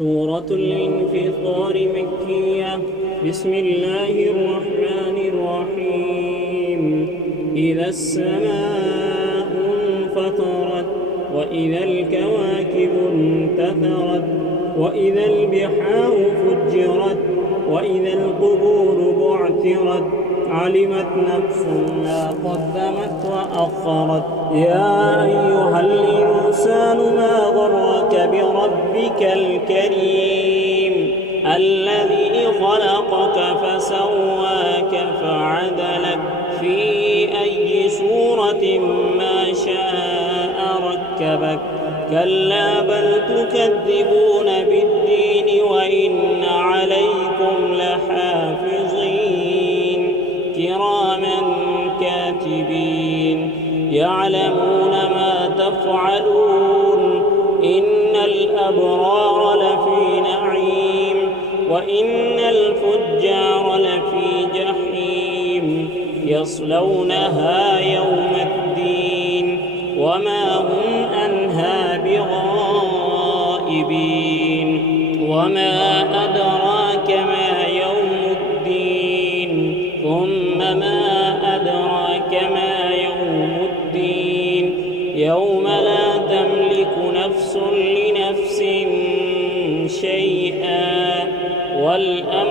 سورة الانفطار مكية. بسم الله الرحمن الرحيم. إذا السماء انفطرت وإذا الكواكب انتثرت وإذا البحار فجرت وإذا القبور بعثرت علمت نفس ما قدمت وأخرت. يا أيها الإنسان ما غرك بربك الكريم الذي خلقك فسواك فعدلك في أي صورة ما شاء ركبك. كلا بل تكذبون بالدين وإن عليكم لحافظين كراما كاتبين يعلمون ما تفعلون. إن الأبرار لفي نعيم وإن الفجار لفي جحيم يصلونها يوم الدين وما هم عنها بغائبين. وما أدراك ما يوم الدين ثم ما أدراك ما يوم الدين يوم لا تملك نفس لنفس شيئا والأمر